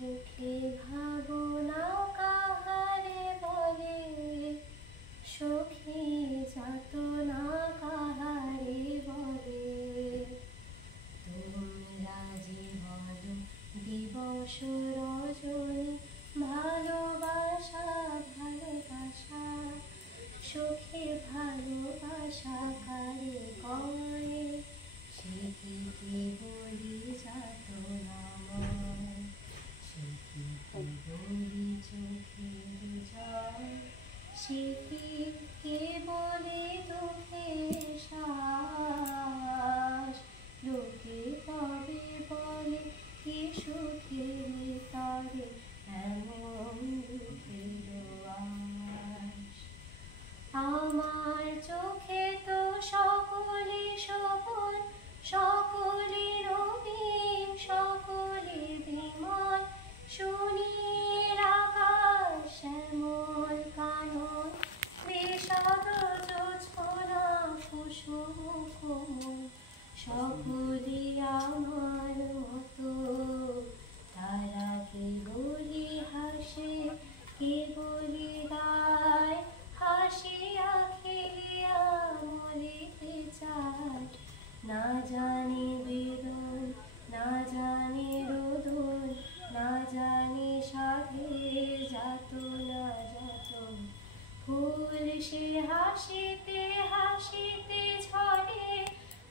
সুখে ভাবনা কাহারে বলে, সখী যাতনা কাহারে বলে। তোমরা যে বলো দিবস রজনী, ভালোবাসা ভালোবাসা, সখী ভালোবাসা কারে কয়, সে কি কেবলি যাতনাময়, সে কি কেবলি চোখের জল, সে কি কেবলি দুঃখের শ্বাস। লোকে তবে বলে কি সুখের তরে এমন দুঃখের আশ। আমার চোখে তো সকলে শোভন, সকলে রঙিন, সকলে বিমল, সুনীল আকাশ শ্যামল কানন, বিষাদ জোছনা কুসুম কোমল, সকলে আমার মতো। তারা কেবলি হাসে, কেবলি গায়, হাসিয়া খেলিয়া মরিতে চায়। না জানে বেদন, না জানে রোদন, না জানে সাধের যাতনা যতন। ফুল সে হাসিতে হাসিতে ঝরে,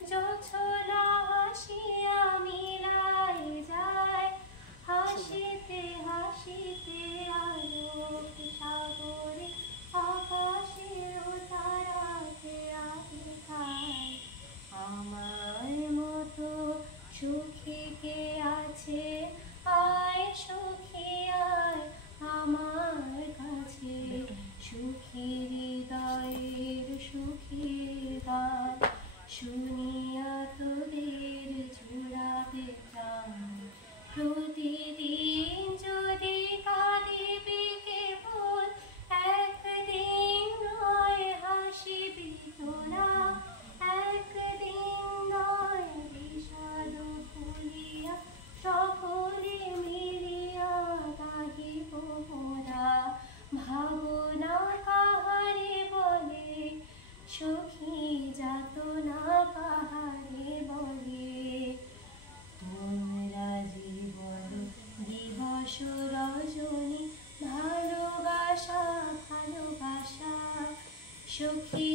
জোছনা হাসিয়া মিলাই যায়। হাসিতে হাসিতে আলোক সাগরে, আকাশের তারাতে আলো খায়। আমার মতো সুখী কে আছে, আয় সুখী আয় আমার কাছে। সুখী হৃদয়ের সুখীর গান, শুনিয়া তোদের ঝুলাবে প্রাণ। প্রতিদিন যদি কাঁদিবি কেবল, একদিন নয় হাসিবি তোরা, একদিন নয় বিষাদ ভুলিয়া সকলে মিলিয়া গাহিব মোরা। ভাবনা কাহারে বলে, সখী যাতনা কাহারে বলে। তোমরা যে বলো দিবস রজনী, ভালোবাসা ভালোবাসা, সখী